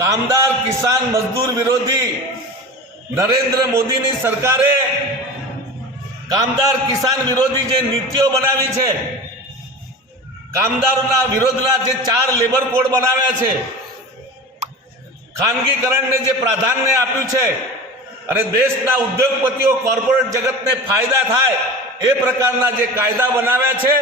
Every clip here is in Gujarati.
કામદાર કિસાન મજદૂર વિરોધી નરેન્દ્ર મોદીની સરકારે કામદાર કિસાન વિરોધી જે નીતિઓ બનાવી છે, કામદારોના વિરોધના જે 4 લેબર કોડ બનાવ્યા છે, ખાનગીકરણને જે પ્રાધાન્ય આપ્યું છે અને દેશના ઉદ્યોગપતિઓ કોર્પોરેટ જગતને ફાયદા થાય એ પ્રકારના જે કાયદા બનાવ્યા છે,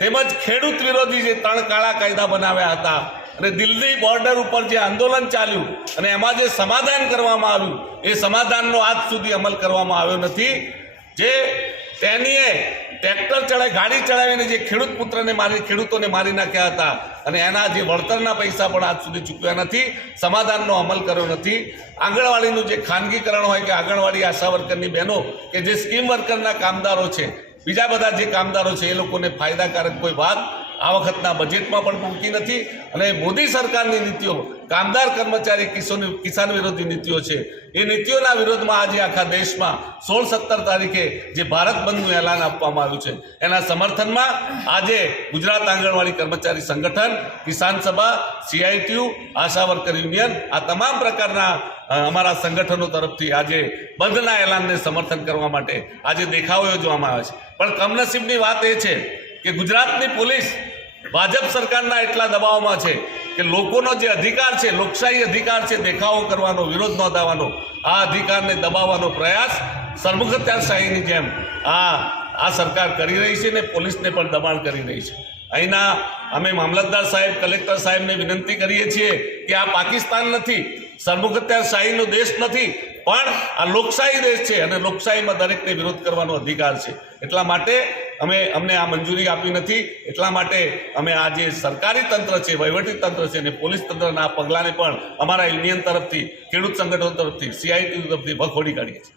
તેમજ ખેડૂત વિરોધી જે 3 કાળા કાયદા બનાવ્યા હતા અને દિલ્હી બોર્ડર ઉપર જે આંદોલન ચાલ્યું અને એમાં જે સમાધાન કરવામાં આવ્યું એ સમાધાનનો આજ સુધી અમલ કરવામાં આવ્યો નથી। જે તેનીએ ટ્રેક્ટર ચડાવી ગાડી ચડાવીને જે ખેડૂત પુત્રને ખેડૂતોને મારી નાખ્યા હતા અને એના જે વળતરના પૈસા પણ આજ સુધી ચૂક્યા નથી, સમાધાનનો અમલ કર્યો નથી। આંગણવાડીનું જે ખાનગીકરણ હોય કે આંગણવાડી આશા વર્કરની બહેનો કે જે સ્કીમ વર્કરના કામદારો છે, બીજા બધા જે કામદારો છે એ લોકોને ફાયદાકારક કોઈ વાત આ વખતના બજેટમાં પણ મૂકી નથી અને મોદી સરકારની નીતિઓ કામદાર કર્મચારી કિસાન વિરોધી નીતિઓ છે, એ નીતિઓના વિરોધમાં આજે આખા દેશમાં 16-17 તારીખે જે ભારત બંધનું એલાન આપવામાં આવ્યું છે, એના સમર્થનમાં આજે ગુજરાત આંગણવાડી કર્મચારી સંગઠન, કિસાન સભા, CITU, આશા વર્કર યુનિયન આ તમામ પ્રકારના અમારા સંગઠનો તરફથી આજે બંધના એલાનને સમર્થન કરવા માટે આજે દેખાવો યોજવામાં આવે છે। પણ કમનસીબની વાત એ છે કે ગુજરાતની પોલીસ ભાજપ સરકારના એટલા દબાવમાં છે કે લોકોનો જે અધિકાર છે, લોકશાહી અધિકાર છે દેખાવો કરવાનો, વિરોધ નોંધાવવાનો, આ અધિકારને દબાવવાનો પ્રયાસ સરમુખત્યારશાહીની જેમ આ સરકાર કરી રહી છે ને પોલીસને પણ દબાણ કરી રહી છે। અહીંના અમે મામલતદાર સાહેબ, કલેક્ટર સાહેબને વિનંતી કરીએ છીએ કે આ પાકિસ્તાન નથી, સરમુખત્યારશાહીનો દેશ નથી, પણ આ લોકશાહી દેશ છે અને લોકશાહીમાં દરેકને વિરોધ કરવાનો અધિકાર છે। એટલા માટે અમને આ મંજૂરી આપી નથી, એટલા માટે અમે આ જે સરકારી તંત્ર છે, વહીવટી તંત્ર છે અને પોલીસ તંત્રના આ પગલાંને પણ અમારા યુનિયન તરફથી, ખેડૂત સંગઠનો તરફથી, CITU તરફથી વખોડી કાઢીએ છીએ।